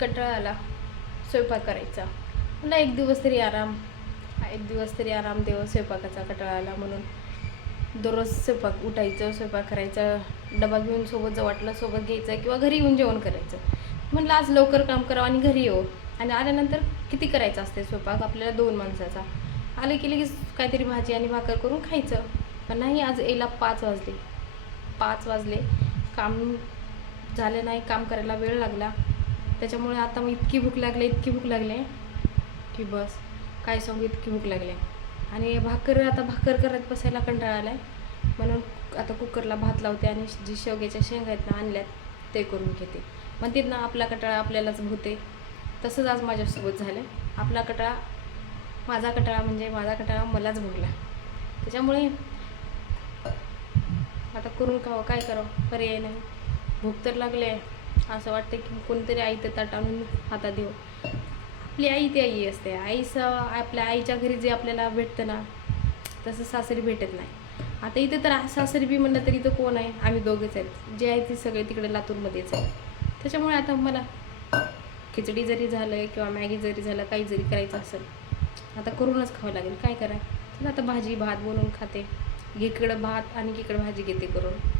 कंटाळा आला स्वयंपाक करायचा. मला एक दिवस तरी आराम देव स्वयंपाकाचा कंटाळा आला म्हणून दररोज स्वयंपाक उठायचं, स्वयंपाक करायचा, डबा घेऊन सोबत जर वाटलं सोबत घ्यायचं किंवा घरी येऊन जेवण करायचं. म्हणलं आज लवकर काम करावं आणि घरी येऊ. आणि आल्यानंतर किती करायचं असते स्वयंपाक आपल्याला 2 माणसाचा. आले की लगेच काहीतरी भाजी आणि भाकर करून खायचं. पण नाही, आज यायला 5 वाजले. काम झालं नाही, काम करायला वेळ लागला. त्याच्यामुळे आता मग इतकी भूक लागली की बस काय सांगू, इतकी भूक लागली. आणि भाकर करत बसायला कंटाळा आला आहे. म्हणून आता कुकरला भात लावते आणि जी शेवग्याच्या शेंगा आहेत ना आणल्यात ते करून घेते. म्हणते ना आपला कंटाळा आपल्यालाच भूते. तसंच आज माझ्यासोबत झालं. माझा कंटाळा मलाच भोगला. त्याच्यामुळे आता करून खावं, काय करावं, पर्याय नाही. भूक तर लागली आहे. असं वाटतं की कोणतरी आई तर ताट आणून हातात देऊ. आपली आई ती आई असते. आपल्या आईच्या घरी जे आपल्याला भेटतं ना तसं सासरी भेटत नाही. आता इथे तर सासरी बी म्हणलं तरी इथं कोण आहे, आम्ही दोघेच आहेत. जे आहे ते सगळे तिकडे लातूरमध्येच आहे. त्याच्यामुळे आता मला खिचडी जरी झालं किंवा मॅगी जरी झालं, काही जरी करायचं असेल आता करूनच खावं लागेल. काय करायचं. आता भाजी भात बनवून खाते. इकडं भात आणि इकडं भाजी घेते करून.